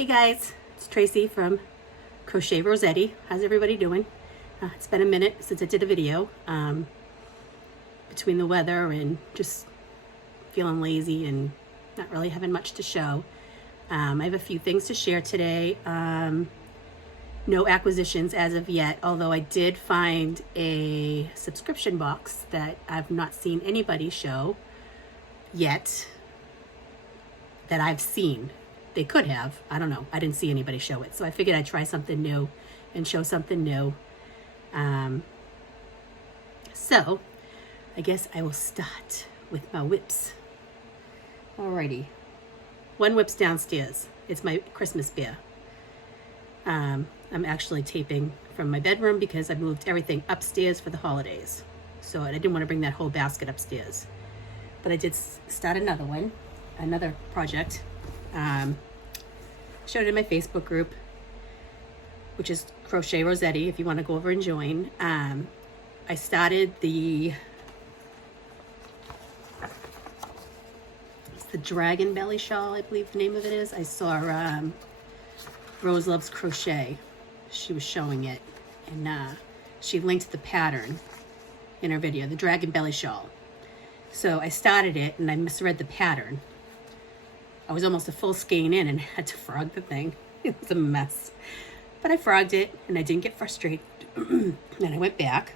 Hey guys, it's Tracy from Crochet Rossetti. How's everybody doing? It's been a minute since I did a video. Between the weather and just feeling lazy and not really having much to show. I have a few things to share today. No acquisitions as of yet, although I did find a subscription box that I've not seen anybody show yet that I've seen. They could have, I don't know. I didn't see anybody show it. So I figured I'd try something new and show something new. So I guess I will start with my whips. Alrighty. One whip's downstairs. It's my Christmas bear. I'm actually taping from my bedroom because I moved everything upstairs for the holidays. So I didn't want to bring that whole basket upstairs. But I did start another one, another project. Showed it in my Facebook group, which is Crochet Rossetti, if you want to go over and join. I started it's the Dragon Belly Shawl, I believe the name of it is. I saw Rose Loves Crochet. She was showing it, and she linked the pattern in her video, the Dragon Belly Shawl. So I started it, and I misread the pattern. I was almost a full skein in and had to frog the thing. It was a mess. But I frogged it, and I didn't get frustrated. Then I went back,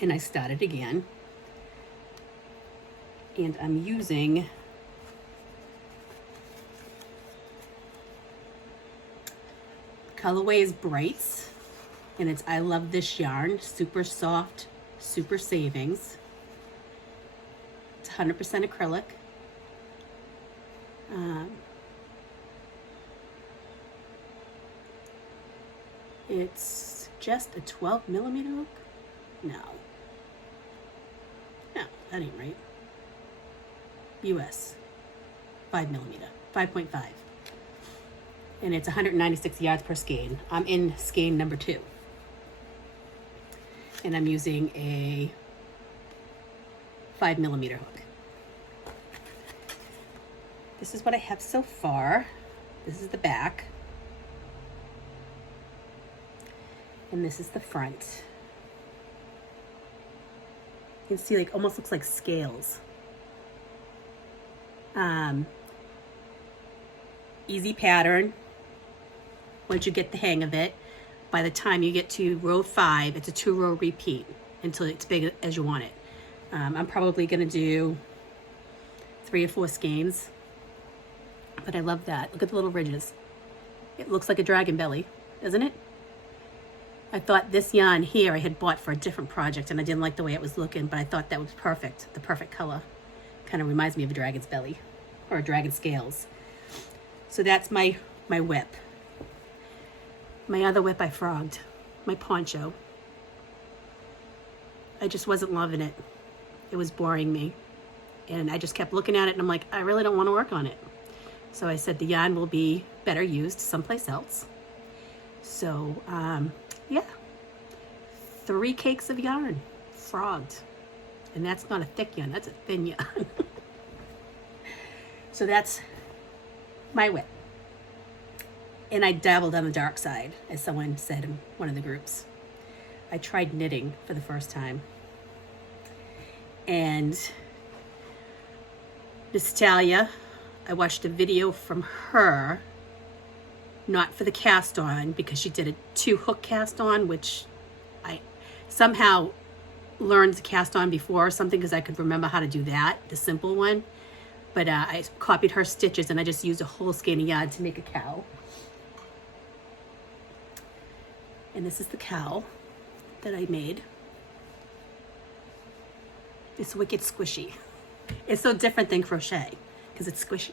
and I started again. And I'm using colorway is Brights, and it's I Love This Yarn, super soft, super savings. It's 100% acrylic. It's just a 12 millimeter hook? No, that ain't right. US, 5 millimeter, 5.5. And it's 196 yards per skein. I'm in skein number 2. And I'm using a 5 millimeter hook. This is what I have so far. This is the back. And this is the front. You can see, like, almost looks like scales. Easy pattern. Once you get the hang of it, by the time you get to row 5, it's a 2-row repeat until it's big as you want it. I'm probably gonna do 3 or 4 skeins. But I love that. Look at the little ridges. It looks like a dragon belly, doesn't it? I thought this yarn here I had bought for a different project, and I didn't like the way it was looking, but I thought that was perfect, the perfect color. Kind of reminds me of a dragon's belly or a dragon scales. So that's my whip. My other whip I frogged, my poncho. I just wasn't loving it. It was boring me. And I just kept looking at it, and I'm like, I really don't want to work on it. So I said the yarn will be better used someplace else. So, yeah. 3 cakes of yarn, frogged. And that's not a thick yarn, that's a thin yarn. So that's my whip. And I dabbled on the dark side, as someone said in one of the groups. I tried knitting for the first time. And Natalia, I watched a video from her, not for the cast on, because she did a 2-hook cast on, which I somehow learned to cast on before or something, because I could remember how to do that, the simple one. But I copied her stitches, and I just used a whole skein of yarn to make a cowl. And this is the cowl that I made. It's wicked squishy. It's so different than crochet, because it's squishy.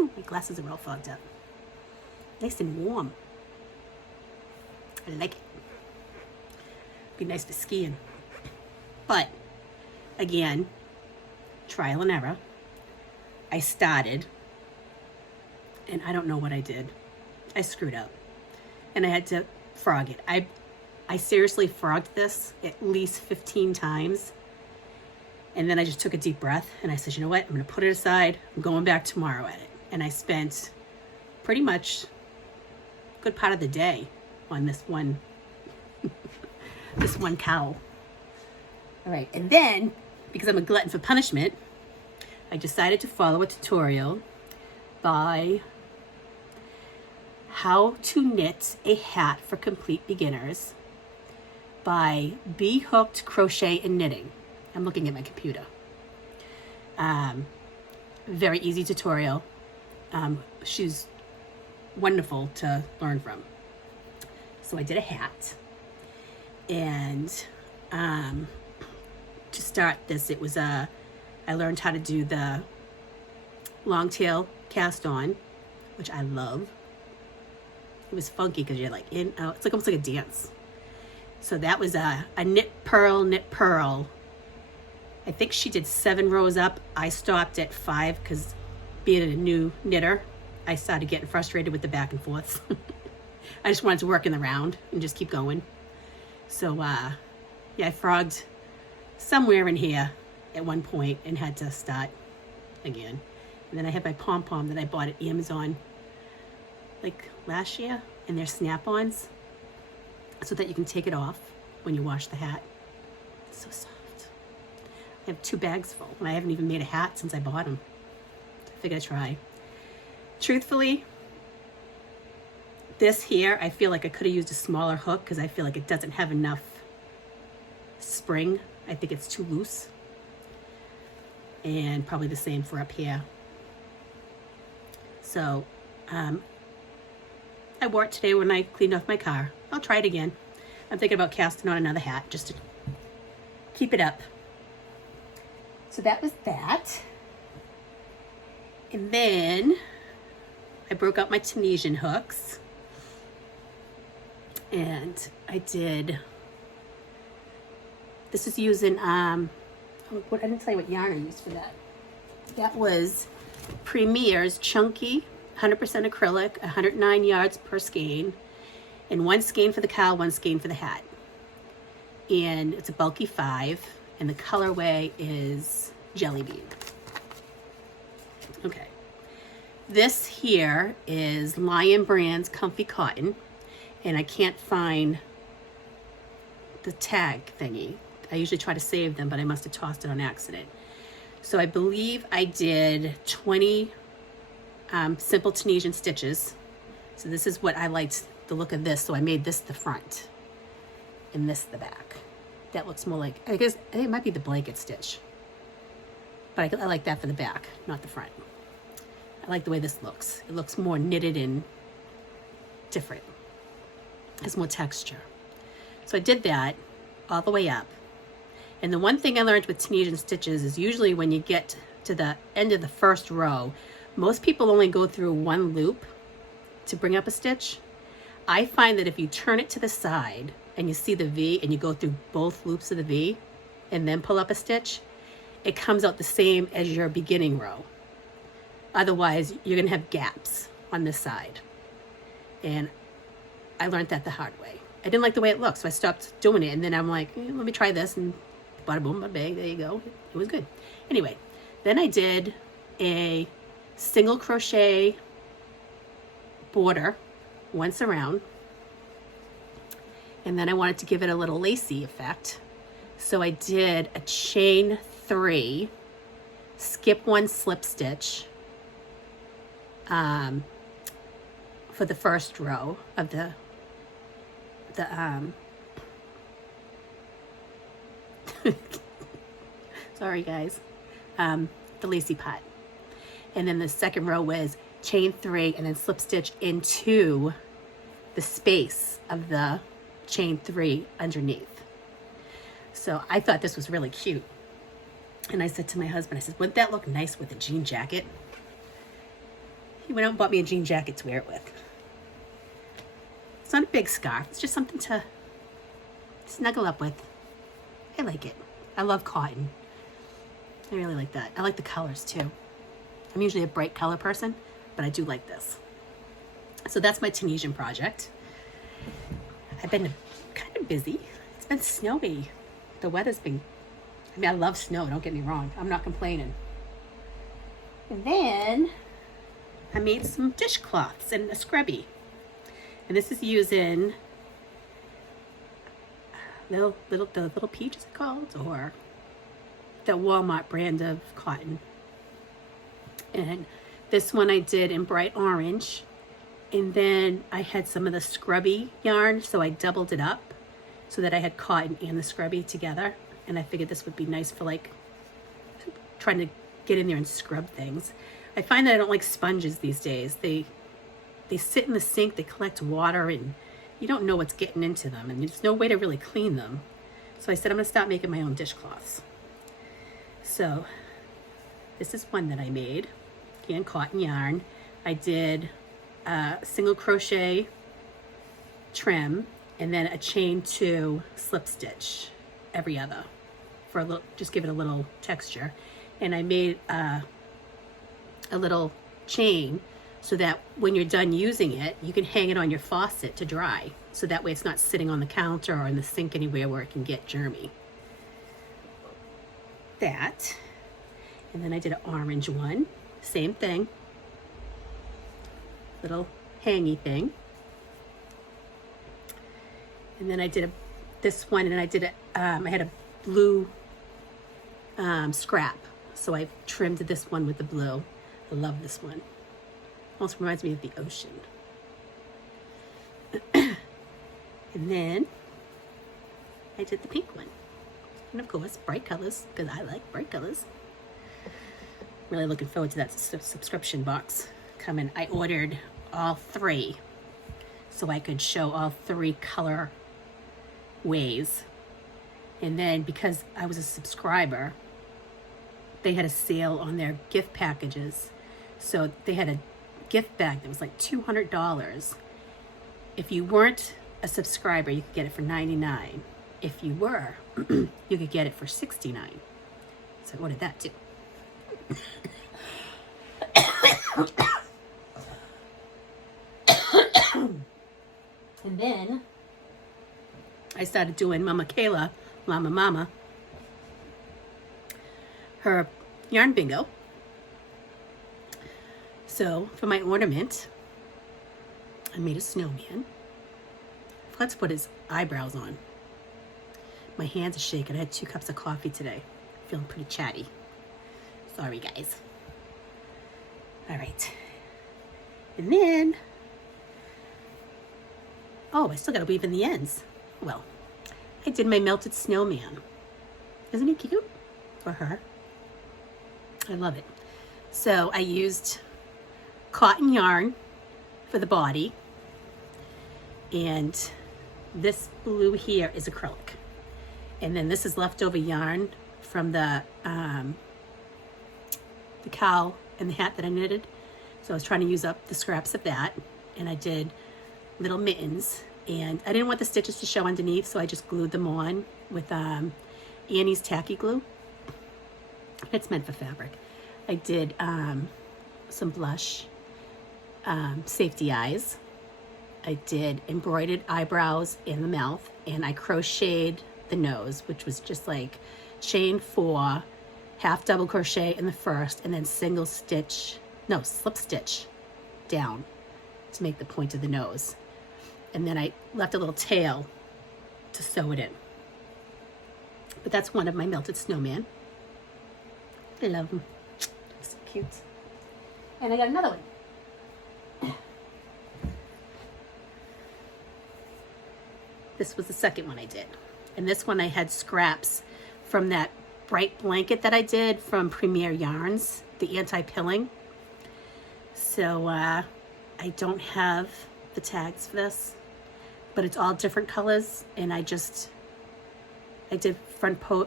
Ooh, my glasses are all fogged up. Nice and warm. I like it. Be nice for skiing. But, again, trial and error. I started, and I don't know what I did. I screwed up. And I had to frog it. I seriously frogged this at least 15 times. And then I just took a deep breath and I said, you know what? I'm going to put it aside. I'm going back tomorrow at it. and I spent pretty much a good part of the day on this one this one cowl. All right, and then because I'm a glutton for punishment, I decided to follow a tutorial by How to Knit a Hat for Complete Beginners by Bee Hooked Crochet and Knitting. I'm looking at my computer. Very easy tutorial. She's wonderful to learn from. So I did a hat, and to start this, it was I learned how to do the long tail cast on, which I love. It was funky because you're like in out. It's like almost like a dance. So that was a knit purl. I think she did 7 rows up. I stopped at 5 because being a new knitter, I started getting frustrated with the back and forths. I just wanted to work in the round and just keep going. So yeah, I frogged somewhere in here at one point and had to start again. And then I have my pom-pom that I bought at Amazon like last year, and they're snap-ons so that you can take it off when you wash the hat. It's so soft. I have 2 bags full, and I haven't even made a hat since I bought them. I figured I'd try. Truthfully, this here, I feel like I could have used a smaller hook because I feel like it doesn't have enough spring. I think it's too loose. And probably the same for up here. So, I wore it today when I cleaned off my car. I'll try it again. I'm thinking about casting on another hat just to keep it up. So that was that. And then I broke out my Tunisian hooks. And I did, this is using, I didn't tell you what yarn I used for that. That was Premier's Chunky 100% acrylic, 109 yards per skein, and 1 skein for the cowl, 1 skein for the hat. And it's a bulky 5, and the colorway is Jelly Bean. Okay. This here is Lion Brand's Comfy Cotton, and I can't find the tag thingy. I usually try to save them, but I must have tossed it on accident. So I believe I did 20 simple Tunisian stitches. So this is what I liked the look of this. So I made this the front and this the back. That looks more like, I think it might be the blanket stitch. But I like that for the back, not the front. I like the way this looks. It looks more knitted and different. It has more texture. So I did that all the way up. And the one thing I learned with Tunisian stitches is usually when you get to the end of the first row, most people only go through 1 loop to bring up a stitch. I find that if you turn it to the side and you see the V and you go through both loops of the V and then pull up a stitch, it comes out the same as your beginning row. Otherwise, you're gonna have gaps on this side. And I learned that the hard way. I didn't like the way it looked, so I stopped doing it. And then I'm like, let me try this, and bada boom, bada bang, there you go. It was good. Anyway, then I did a single crochet border once around. And then I wanted to give it a little lacy effect. So I did a chain 3, skip 1 slip stitch for the first row of the sorry guys, the lacy part. And then the second row was chain 3 and then slip stitch into the space of the chain 3 underneath. So I thought this was really cute. And I said to my husband, I said, wouldn't that look nice with a jean jacket? He went out and bought me a jean jacket to wear it with. It's not a big scarf. It's just something to snuggle up with. I like it. I love cotton. I really like that. I like the colors too. I'm usually a bright color person, but I do like this. So that's my Tunisian project. I've been kind of busy. It's been snowy. The weather's been, I mean, I love snow, don't get me wrong. I'm not complaining. And then I made some dishcloths and a scrubby. And this is using the little peach, is it called? Or the Walmart brand of cotton. And this one I did in bright orange. And then I had some of the scrubby yarn, so I doubled it up so that I had cotton and the scrubby together. And I figured this would be nice for like trying to get in there and scrub things. I find that I don't like sponges these days. They sit in the sink, they collect water, and you don't know what's getting into them, and there's no way to really clean them. So I said I'm gonna start making my own dishcloths. So this is one that I made, again, cotton yarn. I did a single crochet trim and then a chain 2 slip stitch every other for a little, just give it a little texture. And I made a little chain so that when you're done using it, you can hang it on your faucet to dry. So that way it's not sitting on the counter or in the sink anywhere where it can get germy. That. And then I did an orange one. Same thing. Little hangy thing. And then I did this one, and I did I had a blue scrap. So I trimmed this one with the blue. I love this one. Also reminds me of the ocean. And then I did the pink one. And of course, bright colors, because I like bright colors. Really looking forward to that subscription box coming. I ordered all 3 so I could show all 3 color ways. And then because I was a subscriber, they had a sale on their gift packages. So they had a gift bag that was like $200. If you weren't a subscriber, you could get it for $99. If you were, you could get it for $69. So I ordered that too. And then I started doing Mama Kayla, Mama, her yarn bingo. So for my ornament, I made a snowman. I forgot to put his eyebrows on. My hands are shaking. I had 2 cups of coffee today. Feeling pretty chatty. Sorry, guys. All right. And then, oh, I still got to weave in the ends. Well, I did my melted snowman. Isn't he cute? For her. I love it. So I used cotton yarn for the body. And this blue here is acrylic. And then this is leftover yarn from the cowl and the hat that I knitted. So I was trying to use up the scraps of that. And I did little mittens. And I didn't want the stitches to show underneath, so I just glued them on with Annie's tacky glue. It's meant for fabric. I did some blush, safety eyes. I did embroidered eyebrows in the mouth, and I crocheted the nose, which was just like chain 4, half double crochet in the first, and then slip stitch down to make the point of the nose. And then I left a little tail to sew it in. But that's one of my melted snowman. I love him. So cute. And I got another one. This was the second one I did. And this one I had scraps from that bright blanket that I did from Premier Yarns, the anti-pilling. So I don't have the tags for this, but it's all different colors. And I did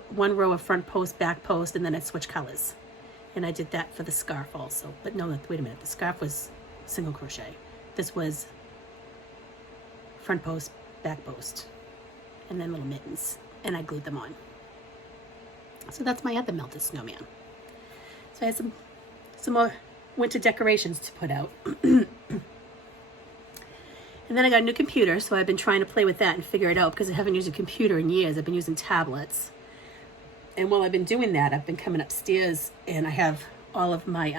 one row of front post, back post, and then I switched colors. And I did that for the scarf also. But no, wait a minute. The scarf was single crochet. This was front post, back post, and then little mittens. And I glued them on. So that's my other melted snowman. So I had some more winter decorations to put out. And then I got a new computer, so I've been trying to play with that and figure it out because I haven't used a computer in years. I've been using tablets. And while I've been doing that, I've been coming upstairs and I have all of my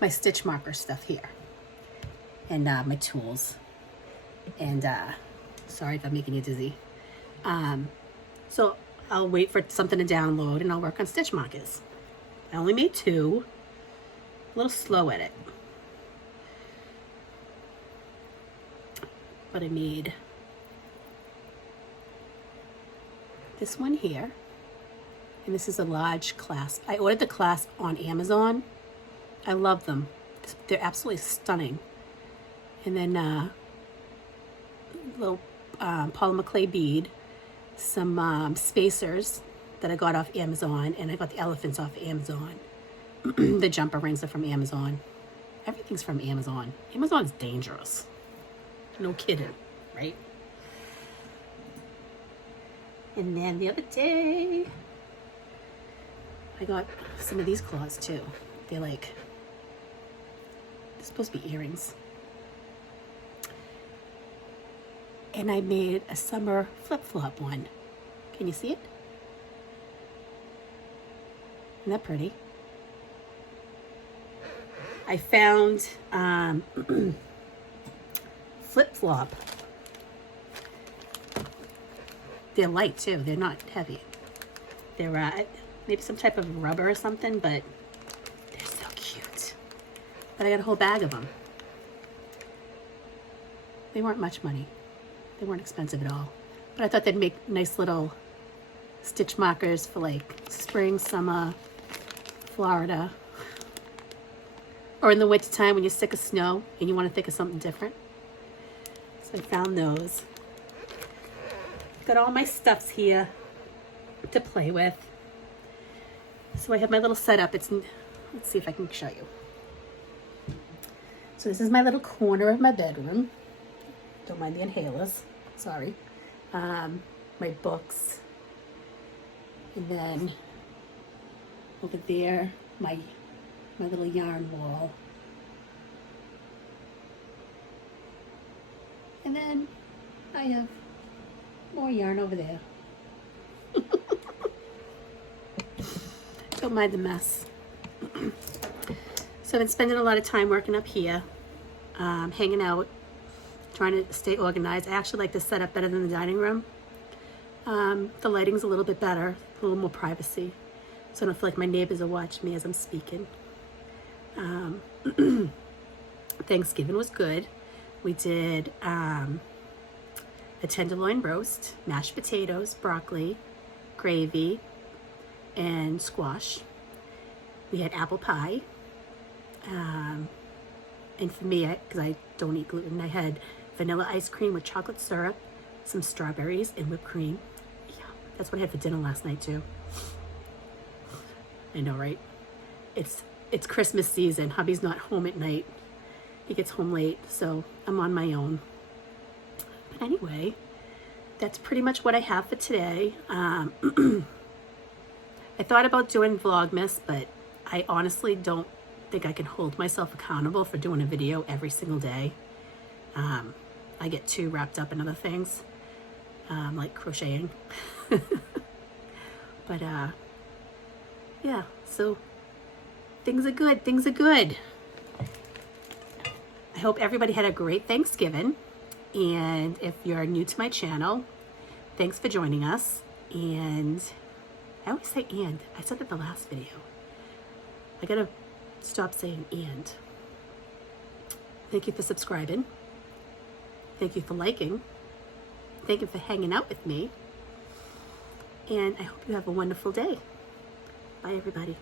my stitch marker stuff here. And my tools. And sorry if I'm making you dizzy. So I'll wait for something to download and I'll work on stitch markers. I only made 2. A little slow at it. But I made this one here. And this is a large clasp. I ordered the clasp on Amazon. I love them. They're absolutely stunning. And then little polymer clay bead, some spacers that I got off Amazon, and I got the elephants off Amazon. The jumper rings are from Amazon. Everything's from Amazon. Amazon's dangerous. No kidding, right? And then the other day, I got some of these claws too. They're like, they're supposed to be earrings. And I made a summer flip-flop one. Can you see it? Isn't that pretty? I found flip-flop. They're light too. They're not heavy. They're maybe some type of rubber or something, but they're so cute. But I got a whole bag of them. They weren't much money. They weren't expensive at all. But I thought they'd make nice little stitch markers for like spring, summer, Florida. Or in the winter time when you're sick of snow and you want to think of something different. So I found those. Got all my stuffs here to play with. So I have my little setup. Let's see if I can show you. So this is my little corner of my bedroom. Don't mind the inhalers. Sorry. My books. And then over there, my little yarn wall. And then I have more yarn over there. Don't mind the mess. So I've been spending a lot of time working up here, hanging out, trying to stay organized. I actually like this setup better than the dining room. The lighting's a little bit better, a little more privacy, so I don't feel like my neighbors are watching me as I'm speaking. Thanksgiving was good. We did a tenderloin roast, mashed potatoes, broccoli, gravy, and squash. We had apple pie. And for me, because I don't eat gluten, I had vanilla ice cream with chocolate syrup, some strawberries, and whipped cream. Yeah, that's what I had for dinner last night too. I know, right? It's Christmas season. Hubby's not home at night. He gets home late, so I'm on my own. But anyway, that's pretty much what I have for today. I thought about doing Vlogmas, but I honestly don't think I can hold myself accountable for doing a video every single day. I get too wrapped up in other things, like crocheting. But yeah, so things are good. Things are good. I hope everybody had a great Thanksgiving. And if you're new to my channel, thanks for joining us. And I always say and. I said that the last video. I gotta stop saying and. Thank you for subscribing. Thank you for liking. Thank you for hanging out with me. And I hope you have a wonderful day. Bye, everybody.